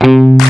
Sebelum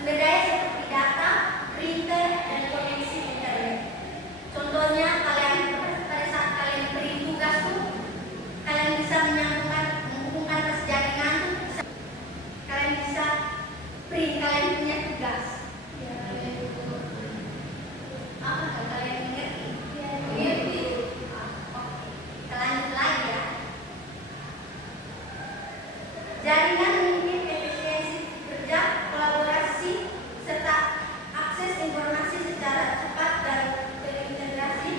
Sumber daya seperti data, printer, dan koneksi internet. Contohnya pada saat kalian beri tugas tuh, kalian bisa menghubungkan ke jaringan, kalian bisa print, kalian punya tugas. Apa kalian mengerti? Mengerti. Oke. Kita lanjut lagi ya. Jaringan mungkin efisiensi kerja, kolaborasi, serta akses informasi secara cepat dan terintegrasi.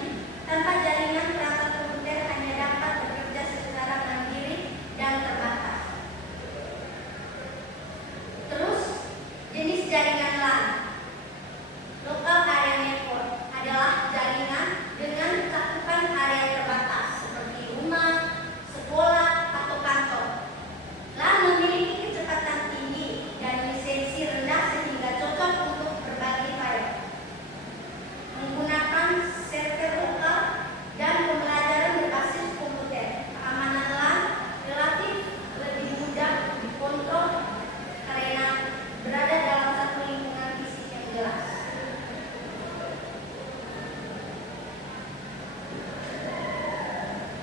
Tanpa jaringan, perangkat komputer hanya dapat bekerja secara mandiri dan terbatas. Terus, jenis jaringan LAN. Local Area Network adalah jaringan dengan cakupan area terbatas seperti rumah, sekolah, atau kantor. LAN memiliki kecepatan tinggi dan lisensi rendah sehingga cocok untuk berbagi file. Menggunakan server lokal dan pembelajaran berbasis komputer, keamanan LAN relatif lebih mudah dikontrol karena berada dalam satu lingkungan fisik yang jelas.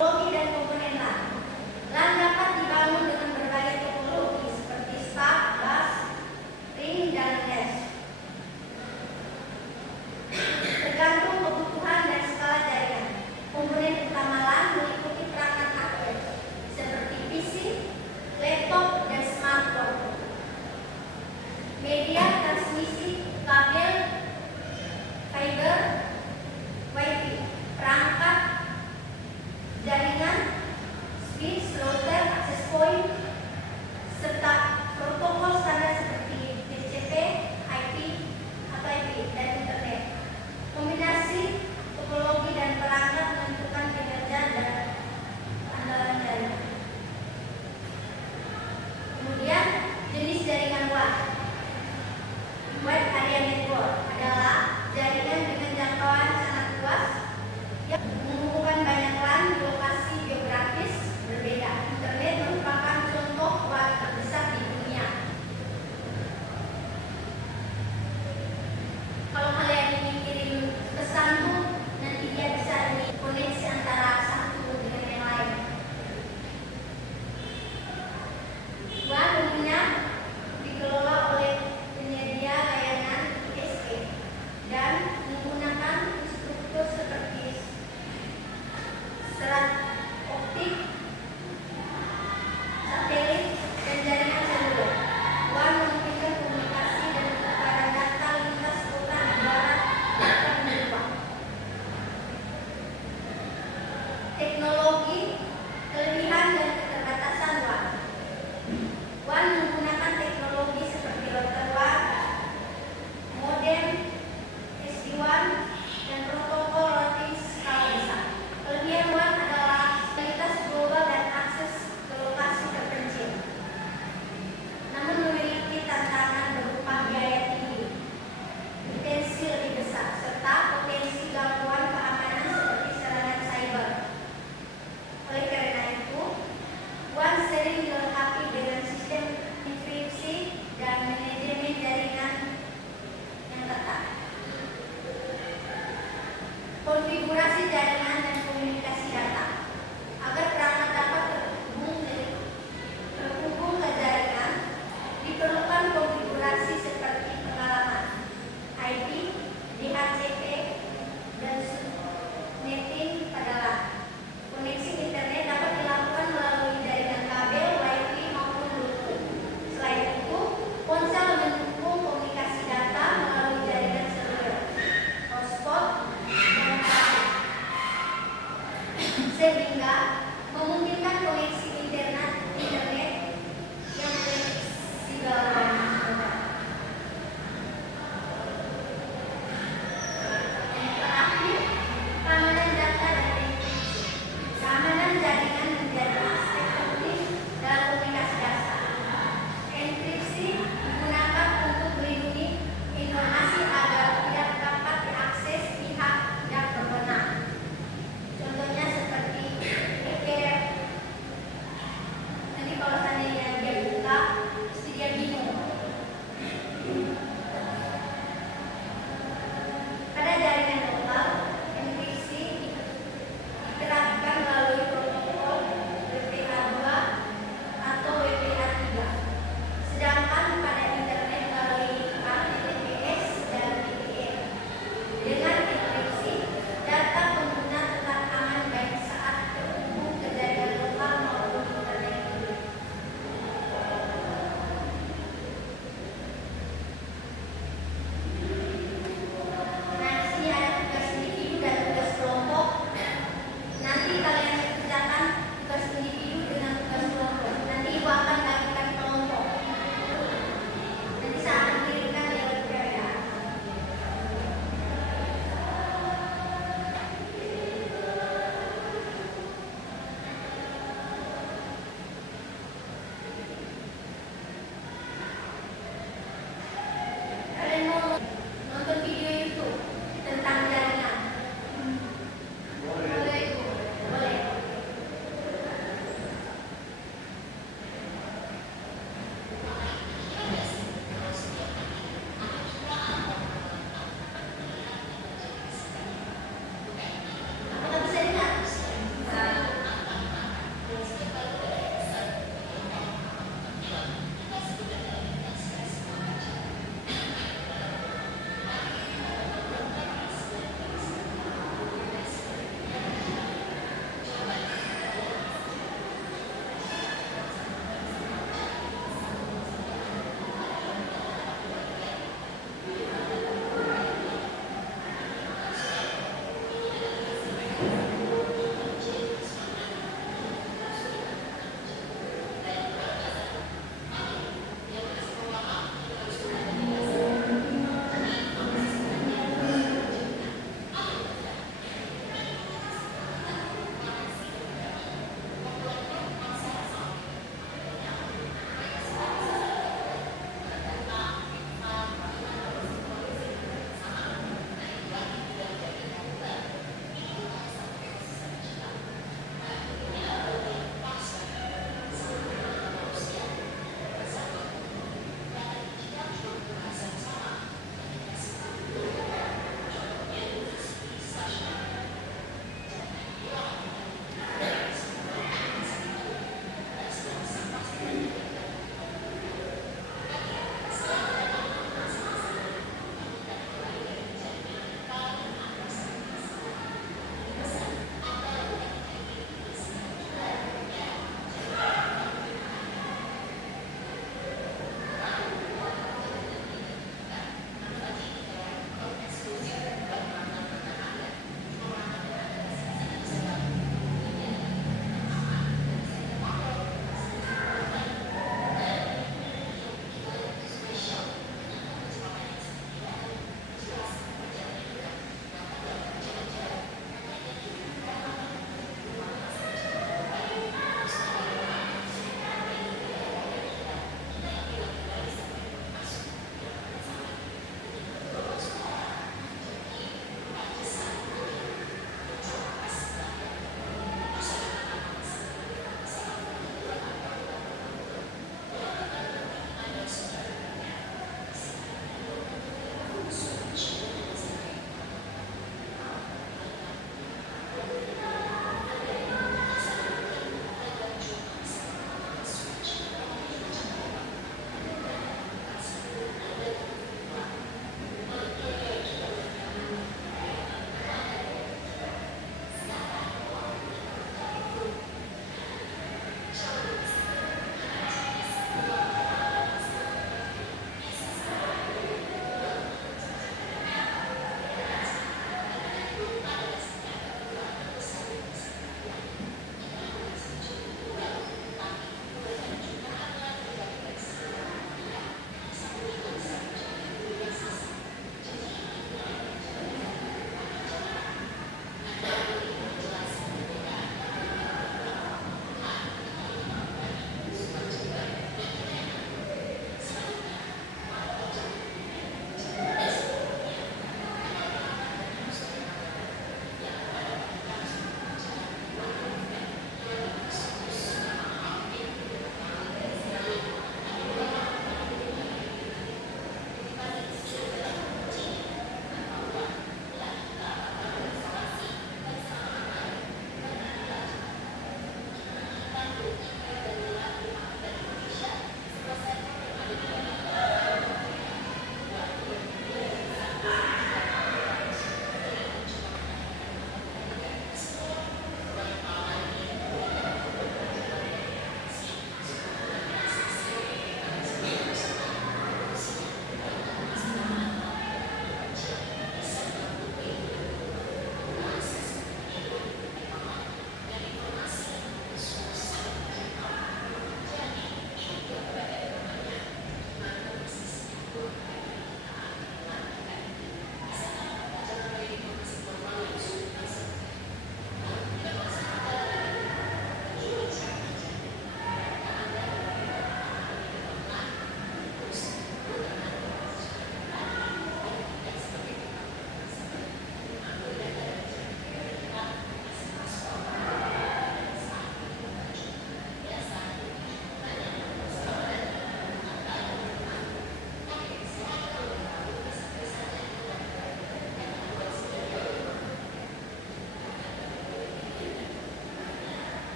Teknologi dan komponen LAN. LAN dapat dibangun dengan berbagai teknologi seperti stack, bus, ring, dan mesh. Tergantung kebutuhan dan skala jaringan. Komponen utama LAN meliputi perangkat hardware seperti PC, laptop, dan smartphone. Media transmisi, kabel, fiber, wifi, perangkat jaringan, switch, router, access point, serta protokol standar seperti TCP, IP, atau IP, dan internet. Kombinasi topologi dan perangkat menentukan kinerja dan andalan jaringan. Kemudian jenis jaringan WAN. Wide Area Network adalah jaringan dengan jangkauan sangat luas yang menghubungkan banyak LAN di lokasi geografis berbeda. Internet merupakan contoh WAN terbesar di dunia. Kalau kalian ingin kirim pesan tuh, nanti dia bisa koneksi antara satu dengan yang lain. WAN umumnya dikelola oleh penyedia layanan ISP dan menggunakan struktur seperti serat optik, satelit, dan jaringan seluler. WAN memungkinkan komunikasi dan pertukaran data lintas kota negara bahkan benua. Teknologi, kelebihan dan keterbatasan WAN. WAN menggunakan teknologi seperti router WAN, modem, SD-WAN, dan protokol routing skala besar. Kelebihan WAN adalah kualitas global dan akses ke lokasi terpencil. Namun memiliki tantangan berupa biaya tinggi, potensi lebih besar, serta potensi gangguan keamanan seperti serangan cyber. Oleh karena itu, WAN sering dilengkapi dengan sistem enkripsi dan manajemen jaringan yang ketat. Konfigurasi jaringan dan komunikasi data. Agar perangkat dapat terhubung ke jaringan, diperlukan konfigurasi seperti pengalaman IP, DHCP, dan subnetting pada LAN. Koneksi internet dapat dilakukan melalui jaringan kabel, wifi, maupun Bluetooth. Selain itu, ponsel mendukung komunikasi data melalui jaringan seluler, hotspot, dan nonton video YouTube tentang jaringan? Boleh, Ibu. Boleh. Apakah bisa dengar?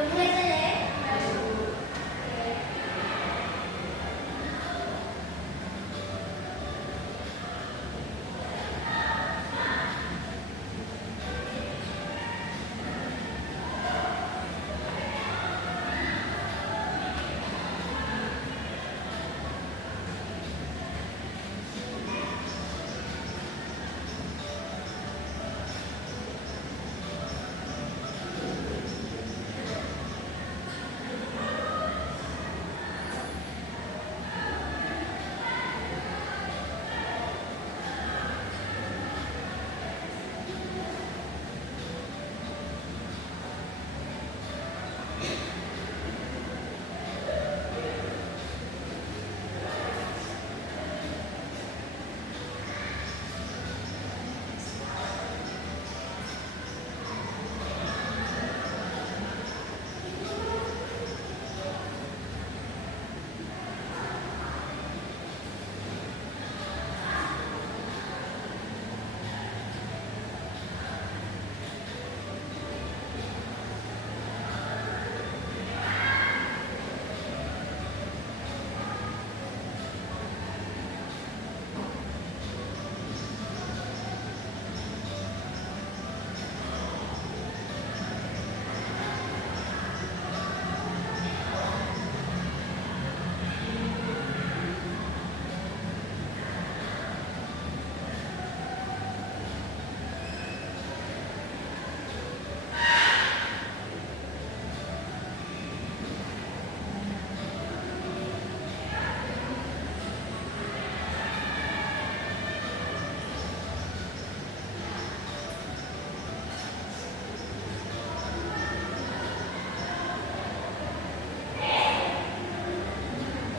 Mulai saja ya.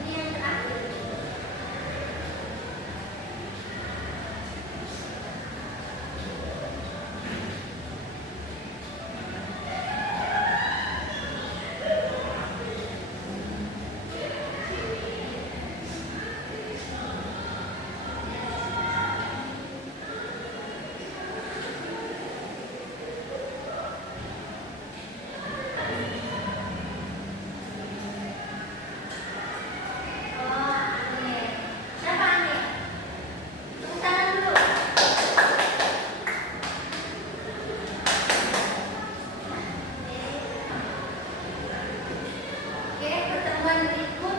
Ini yang terakhir. Oh, ini. Siapa ini? Tepuk tangan dulu. Oke, pertemuan berikut